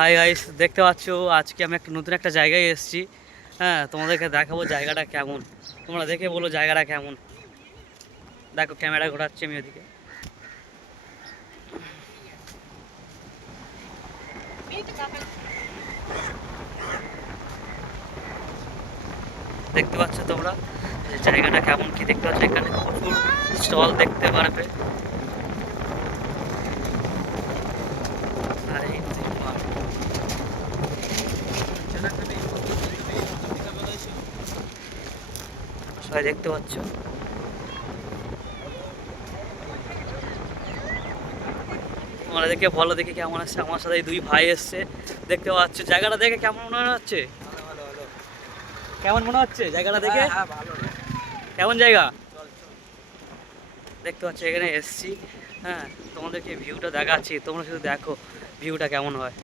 Hi guys, দেখতে পাচ্ছ আজকে আমি একটা নতুন একটা জায়গায় এসেছি। হ্যাঁ, তোমাদেরকে দেখাবো জায়গাটা কেমন। তোমরা দেখে বলো জায়গাটা কেমন। দেখো ক্যামেরা ঘোরাচ্ছি আমি ওদিকে। দেখতে পাচ্ছ তোমরা যে জায়গাটা কেমন, কি দেখতে পাচ্ছ, এখানে প্রচুর স্টল দেখতে পারবে। আর এই নদীর পাড়। সবাই দেখতে পাচ্ছ। তোমরা দেখে বলো দেখে কেমন আসছে। আমার সাথে এই দুই ভাই এসছে। দেখতে পাচ্ছ জায়গাটা দেখে কেমন মনে হচ্ছে? কেমন মনে হচ্ছে জায়গাটা দেখে? কেমন জায়গা দেখতে পাচ্ছ? এখানে এসছি। হ্যাঁ, তোমাদেরকে ভিউটা দেখাচ্ছি, তোমরা শুধু দেখো ভিউটা কেমন হয়।